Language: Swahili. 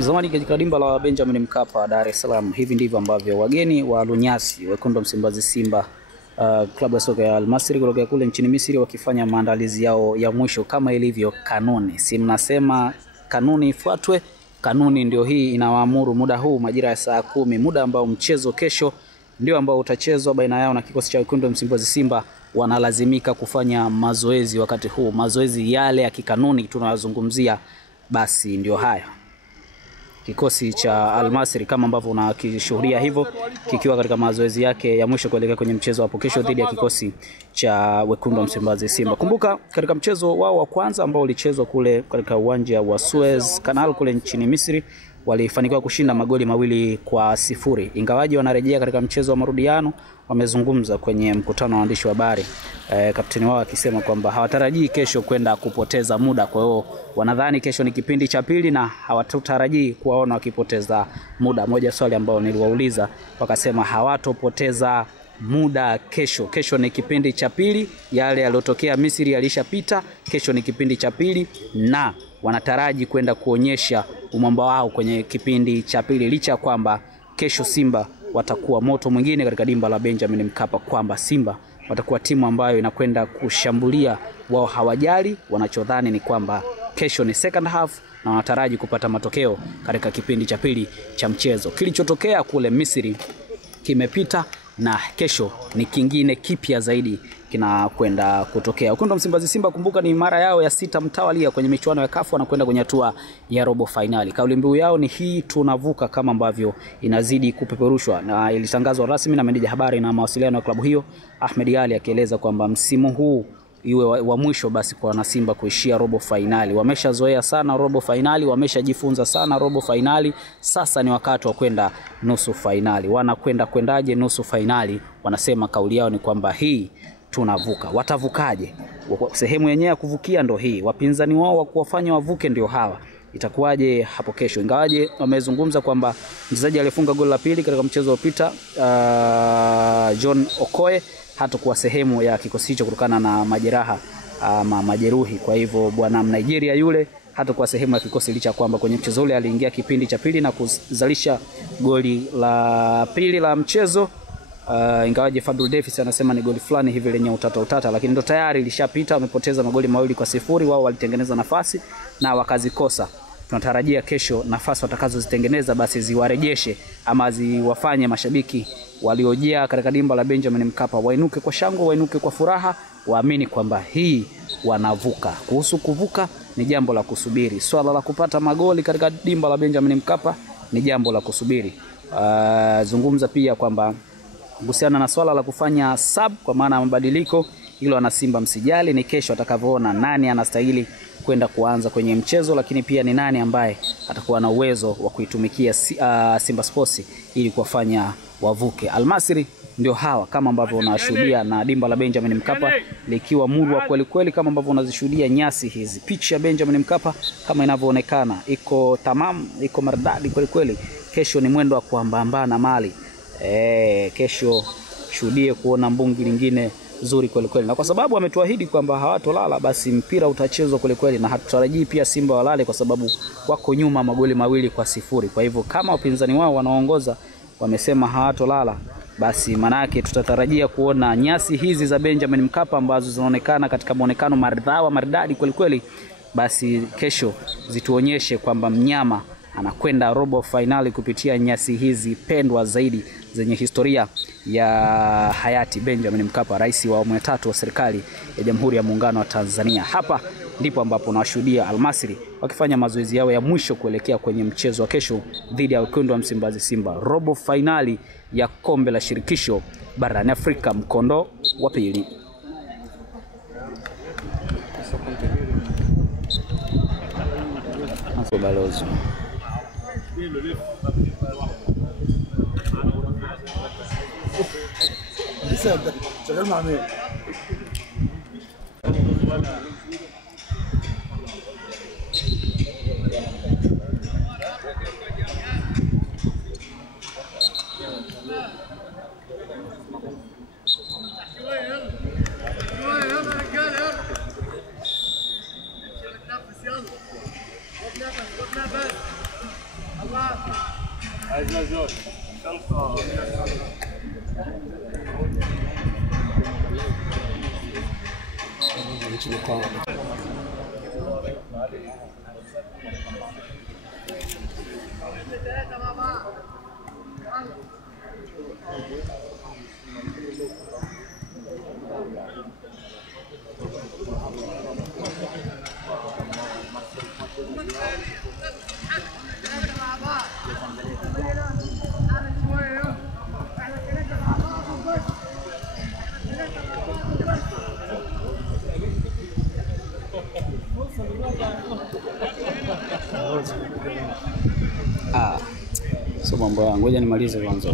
Zamani katika dimba la Benjamin Mkapa, Dar es Salaam, hivi ndivyo ambavyo wageni wa Lunyasi, wekundu wa Msimbazi Simba, klabu ya soka ya Al Masry kutoka kule nchini Misri wakifanya maandalizi yao ya mwisho kama ilivyo kanuni. Si mnasema kanuni ifuatwe, kanuni ndio hii inawaamuru muda huu majira ya saa 10, muda ambao mchezo kesho ndio ambao utachezwa baina yao na kikosi cha wekundu wa Msimbazi Simba, wanalazimika kufanya mazoezi wakati huu. Mazoezi yale ya kikanuni tunayozungumzia basi ndio haya. Kikosi cha Al Masry kama ambavyo unakishuhudia hivyo kikiwa katika mazoezi yake ya mwisho kuelekea kwenye mchezo hapo kesho dhidi ya kikosi cha wekundu wa Msimbazi Simba. Kumbuka katika mchezo wao wa kwanza ambao ulichezwa kule katika uwanja wa Suez Canal kule nchini Misri, walifanikiwa kushinda magoli 2-0. Ingawaji wanarejea katika mchezo wa marudiano, wamezungumza kwenye mkutano wa waandishi wa habari, kapteni wao akisema kwamba hawatarajii kesho kwenda kupoteza muda. Kwa hiyo wanadhani kesho ni kipindi cha pili na hawatatarajii kuwaona wakipoteza muda. Moja swali ambao niliwauliza, wakasema hawatopoteza muda kesho. Kesho ni kipindi cha pili, yale yaliyotokea Misri yalishapita. Kesho ni kipindi cha pili na wanataraji kwenda kuonyesha umamba wao kwenye kipindi cha pili, licha kwamba kesho Simba watakuwa moto mwingine katika dimba la Benjamin Mkapa, kwamba Simba watakuwa timu ambayo inakwenda kushambulia. Wao hawajali, wanachodhani ni kwamba kesho ni second half na wanataraji kupata matokeo katika kipindi cha pili cha mchezo. Kilichotokea kule Misri kimepita na kesho ni kingine kipya zaidi kinakwenda kutokea. Wekundu wa Msimbazi Simba, kumbuka, ni mara yao ya 6 mtawalia kwenye michuano ya CAF, wanakwenda kwenye hatua ya robo finali. Kauli mbiu yao ni hii, tunavuka, kama ambavyo inazidi kupeperushwa na ilitangazwa rasmi na meneja habari na mawasiliano ya klabu hiyo Ahmed Ali, akieleza kwamba msimu huu iwe wa mwisho basi kwa wana Simba kuishia robo finali. Wameshazoea sana robo finali, wameshajifunza sana robo finali. Sasa ni wakati wa kwenda nusu finali. Kwendaje nusu finali? Wanasema kauli yao ni kwamba hii tunavuka. Watavukaje? Sehemu yenyewe ya kuvukia ndo hii. Wapinzani wao wa kuwafanya wavuke ndio hawa. Itakuwaje hapo kesho? Ingawaje wamezungumza kwamba mchezaji aliyefunga goli la pili katika mchezo uliopita, John Okoye, hatakuwa sehemu ya kikosi hicho kutokana na majeraha majeruhi. Kwa hivyo bwana Nigeria yule hatakuwa sehemu ya kikosi, licha kwamba kwenye mchezo ule aliingia kipindi cha pili na kuzalisha goli la pili la mchezo. Ingawaje Fadul Davis anasema ni goli fulani hivi lenye utata, lakini ndo tayari lishapita. Wamepoteza magoli 2-0. Wao walitengeneza nafasi na wakazikosa. Tunatarajia kesho nafasi watakazozitengeneza basi ziwarejeshe ama ziwafanye mashabiki waliojia katika dimba la Benjamin Mkapa wainuke kwa shangwe, wainuke kwa furaha, waamini kwamba hii wanavuka. Kuhusu kuvuka ni jambo la kusubiri. Swala la kupata magoli katika dimba la Benjamin Mkapa ni jambo la kusubiri. Zungumza pia kwamba kuhusiana na swala la kufanya sub kwa maana mabadiliko, hilo ana Simba msijali, ni kesho atakavyoona nani anastahili kwenda kuanza kwenye mchezo, lakini pia ni nani ambaye atakuwa na uwezo wa kuitumikia Simba Sports ili kuwafanya wavuke. Al Masry ndio hawa kama ambavyo unashuhudia, na dimba la Benjamin Mkapa likiwa murwa kweli kweli kama ambavyo unazishuhudia nyasi hizi. Pitch ya Benjamin Mkapa kama inavyoonekana iko tamam, iko maridadi kweli kweli. Kesho ni mwendo wa kuambana mali. Kesho shuhudie kuona mbungi lingine zuri kweli kweli. Na kwa sababu ametuahidi kwamba hawatolala, basi mpira utachezwa kweli kweli, na hatutarajii pia Simba walale kwa sababu wako nyuma magoli 2-0. Kwa hivyo kama wapinzani wao wanaongoza wamesema hawatolala, basi manake tutatarajia kuona nyasi hizi za Benjamin Mkapa ambazo zinaonekana katika muonekano maridadi kweli kweli, basi kesho zituonyeshe kwamba mnyama anakwenda robo finali kupitia nyasi hizi pendwa zaidi zenye historia ya hayati Benjamin Mkapa, rais wa awamu ya 3 wa serikali ya Jamhuri ya Muungano wa Tanzania. Hapa ndipo ambapo unawashuhudia Al Masry wakifanya mazoezi yao ya mwisho kuelekea kwenye mchezo wa kesho dhidi ya wekundu wa Msimbazi Simba, robo finali ya kombe la shirikisho barani Afrika, mkondo wa pili. Balozi شغال مع مين؟ So mambo yangu, ngoja nimalize kwanza.